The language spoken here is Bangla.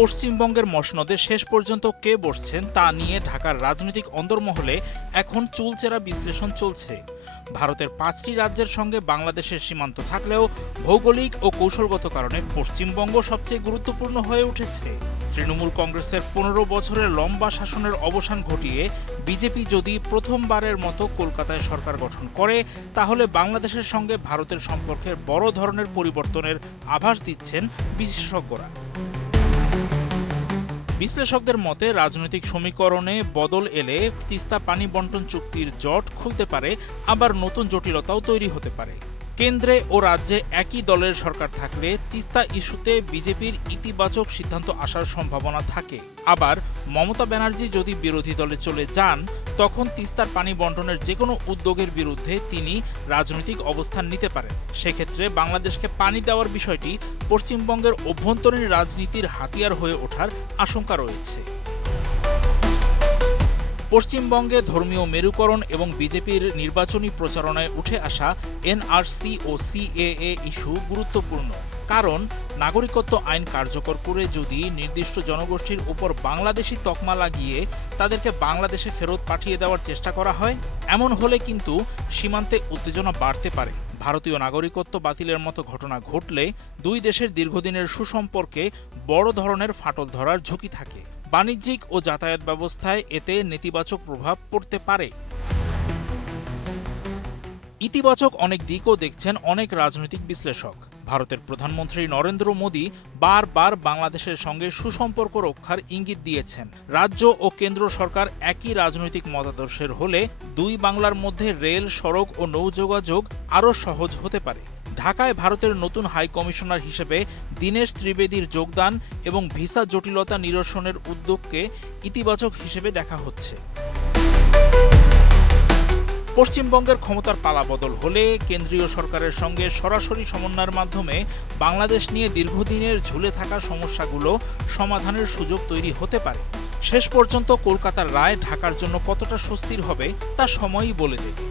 পশ্চিমবঙ্গের মসনদে শেষ পর্যন্ত কে বসছেন তা নিয়ে ঢাকার রাজনৈতিক অন্দরমহলে এখন চুলচেরা বিশ্লেষণ চলছে। ভারতের ৫টি রাজ্যের সঙ্গে বাংলাদেশের সীমান্ত থাকলেও ভৌগোলিক ও কৌশলগত কারণে পশ্চিমবঙ্গ সবচেয়ে গুরুত্বপূর্ণ হয়ে উঠেছে। তৃণমূল কংগ্রেসের ১৫ বছরের লম্বা শাসনের অবসান ঘটিয়ে বিজেপি যদি প্রথমবারের মতো কলকাতায় সরকার গঠন করে, তাহলে বাংলাদেশের সঙ্গে ভারতের সম্পর্কের বড় ধরনের পরিবর্তনের আভাস দিচ্ছেন বিশেষজ্ঞরা। বিশ্লেষকদের মতে রাজনৈতিক সমীকরণে বদল এলে তিস্তা পানি বন্টন চুক্তির জট খুলতে পারে, আবার নতুন জটিলতাও তৈরি হতে পারে। কেন্দ্রে ও রাজ্যে একই দলের সরকার থাকলে তিস্তা ইস্যুতে বিজেপির ইতিবাচক সিদ্ধান্ত আসার সম্ভাবনা থাকে। আবার মমতা ব্যানার্জি যদি বিরোধী দলে চলে যান, তখন তিস্তার পানি বন্টনের যে কোনো উদ্যোগের বিরুদ্ধে তিনি রাজনৈতিক অবস্থান নিতে পারেন। সেক্ষেত্রে বাংলাদেশকে পানি দেওয়ার বিষয়টি পশ্চিমবঙ্গের অভ্যন্তরীণ রাজনীতির হাতিয়ার হয়ে ওঠার আশঙ্কা রয়েছে। পশ্চিমবঙ্গে ধর্মীয় মেরুকরণ এবং বিজেপির নির্বাচনী প্রচারণায় উঠে আসা এনআরসি ও সিএএ ইস্যু গুরুত্বপূর্ণ। কারণ নাগরিকত্ব আইন কার্যকর করে যদি নির্দিষ্ট জনগোষ্ঠীর উপর বাংলাদেশি তকমা লাগিয়ে তাদেরকে বাংলাদেশে ফেরত পাঠিয়ে দেওয়ার চেষ্টা করা হয়, এমন হলে কিন্তু সীমান্তে উত্তেজনা বাড়তে পারে। ভারতীয় নাগরিকত্ব বাতিলের মতো ঘটনা ঘটলে দুই দেশের দীর্ঘদিনের সুসম্পর্কে বড় ধরনের ফাটল ধরার ঝুঁকি থাকে। বাণিজ্যিক ও যাতায়াত ব্যবস্থায় এতে নেতিবাচক প্রভাব পড়তে পারে। ইতিবাচক অনেক দিকও দেখছেন অনেক রাজনৈতিক বিশ্লেষক। ভারতের প্রধানমন্ত্রী নরেন্দ্র মোদী বারবার বাংলাদেশের সঙ্গে সুসম্পর্ক রক্ষার ইঙ্গিত দিয়েছেন। রাজ্য ও কেন্দ্র সরকার একই রাজনৈতিক মতাদর্শের হলে দুই বাংলার মধ্যে রেল, সড়ক ও নৌযোগাযোগ আরও সহজ হতে পারে। ঢাকায় ভারতের নতুন হাই কমিশনার হিসেবে দীনেশ ত্রিবেদীর যোগদান এবং ভিসা জটিলতা নিরসনের উদ্যোগকে ইতিবাচক হিসেবে দেখা হচ্ছে। পশ্চিমবঙ্গের ক্ষমতার পালাবদল হলে কেন্দ্রীয় সরকারের সঙ্গে সরাসরি সমন্বয়ের মাধ্যমে বাংলাদেশ নিয়ে দীর্ঘদিনের ঝুলে থাকা সমস্যাগুলো সমাধানের সুযোগ তৈরি হতে পারে। শেষ পর্যন্ত কলকাতার রায় ঢাকার জন্য কতটা স্বস্তির হবে তা সময়ই বলে দেবে।